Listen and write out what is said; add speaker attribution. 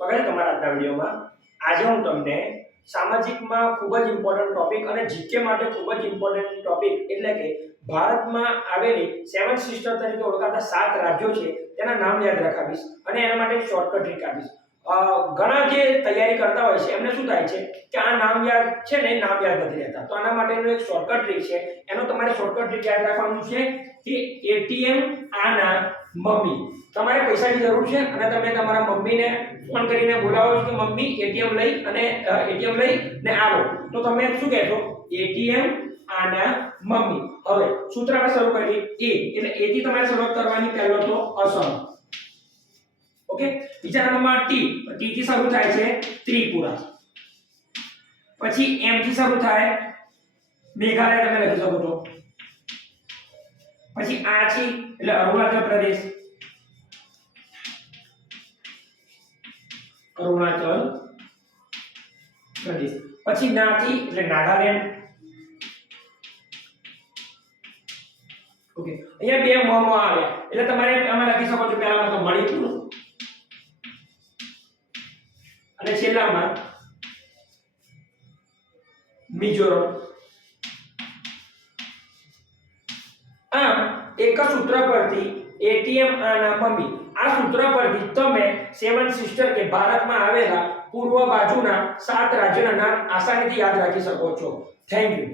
Speaker 1: છે તમારા આજના વિડીયોમાં. આજે હું તમને સામાજિકમાં ખૂબ જ ઇમ્પોર્ટન્ટ ટોપિક અને જીકે માટે ખૂબ જ ઇમ્પોર્ટન્ટ ટોપિક એટલે કે ભારતમાં આવેલી સેવન સિસ્ટર તરીકે ઓળખાતા સાત રાજ્યો છે, તેના નામ યાદ રખાવીશ અને એના માટે શોર્ટકટ ટ્રીક આપીશ. ઘણા જે તૈયારી કરતા હોય છે, એમને શું થાય છે કે આ નામ યાદ છે ને નામ યાદ નથી રહેતા. તો આના માટેનું એક શોર્ટકટ ટ્રીક છે. એનો તમારે શોર્ટકટ ટ્રીક યાદ રાખવાનું છે કે એટીએમ આના મમ્મી. તમારે પૈસાની જરૂર છે અને તમે તમારા મમ્મીને ફોન કરીને બોલાવો છો કે મમ્મી એટીએમ લઈ અને એટીએમ લઈ ને આવો. તો તમે શું કહેશો? એટીએમ આના મમ્મી. હવે સૂત્ર આપણે શરૂ કરીએ. એ એટલે એ થી તમારે શરૂઆત કરવાની પહેલો તો અસમ. ઓકે બીજા નંબરમાં ટી ટી થી શરૂ થાય છે ત્રિપુરા. પછી એમ થી શરૂ થાય મેઘાલય, તમે લખી શકો છો. પછી આ છે, એટલે અરુણાચલ પ્રદેશ. અરુણાચલ પ્રદેશ. પછી નાથી એટલે નાગાલેન્ડ. ઓકે, અહીંયા બે મ મ આવ્યા એટલે તમારે આમાં લખી શકો છો, પહેલામાં તો મણિપુર અને છેલ્લામાં મિઝોરમ. એક જ સૂત્ર પરથી એટીએમ આના મમ્મી. આ સૂત્ર પરથી તમે સેવન સિસ્ટર કે ભારતમાં આવેલા પૂર્વ બાજુના સાત રાજ્યોના નામ આસાનીથી યાદ રાખી શકો છો. Thank you